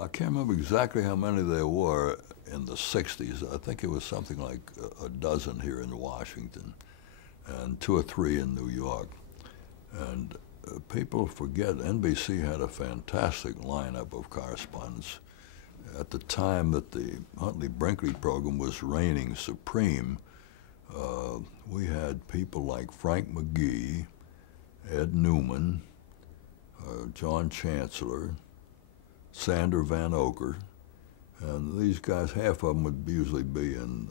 I can't remember exactly how many there were in the 60s. I think it was something like a dozen here in Washington and 2 or 3 in New York. And people forget NBC had a fantastic lineup of correspondents. At the time that the Huntley-Brinkley program was reigning supreme, we had people like Frank McGee, Ed Newman, John Chancellor, Sander Van Oker, and these guys, half of them would usually be in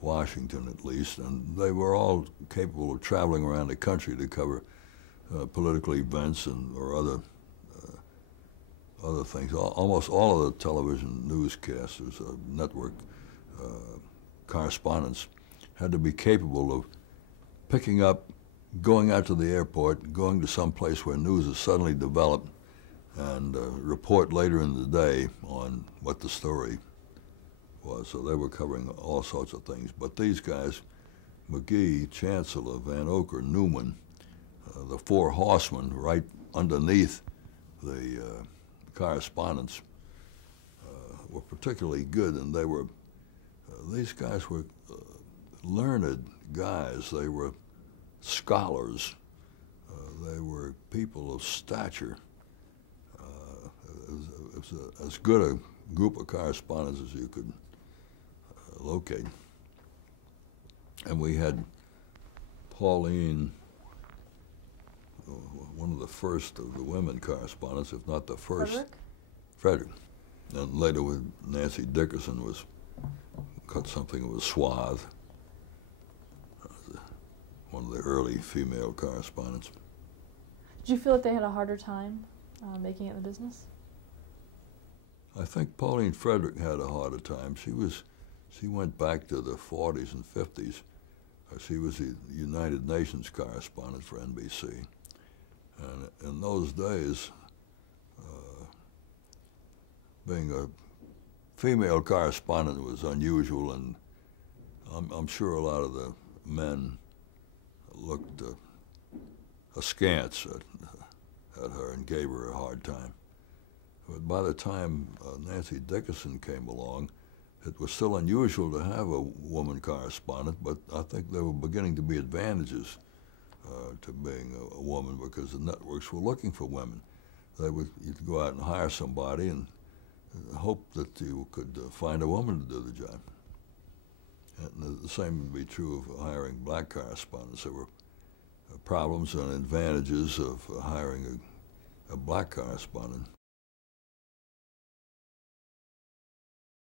Washington at least, and they were all capable of traveling around the country to cover political events or other things. Almost all of the television newscasters, network correspondents, had to be capable of picking up, going out to the airport, going to some place where news is suddenly developed, and report later in the day on what the story was. So they were covering all sorts of things. But these guys, McGee, Chancellor, Van Oker, Newman, the 4 horsemen right underneath the correspondents, were particularly good, and they were, these guys were learned guys. They were scholars. They were people of stature. It was as good a group of correspondents as you could locate. And we had Pauline, one of the first of the women correspondents, if not the first. Frederick. And later with Nancy Dickerson was cut something of a swath. One of the early female correspondents. Did you feel that they had a harder time making it in the business? I think Pauline Frederick had a harder time. She went back to the 40s and 50s. She was the United Nations correspondent for NBC. And in those days, being a female correspondent was unusual, and I'm sure a lot of the men looked askance at her and gave her a hard time. But by the time Nancy Dickerson came along, it was still unusual to have a woman correspondent, but I think there were beginning to be advantages to being a woman, because the networks were looking for women. You'd go out and hire somebody and hope that you could find a woman to do the job. And the same would be true of hiring black correspondents. There were problems and advantages of hiring a black correspondent.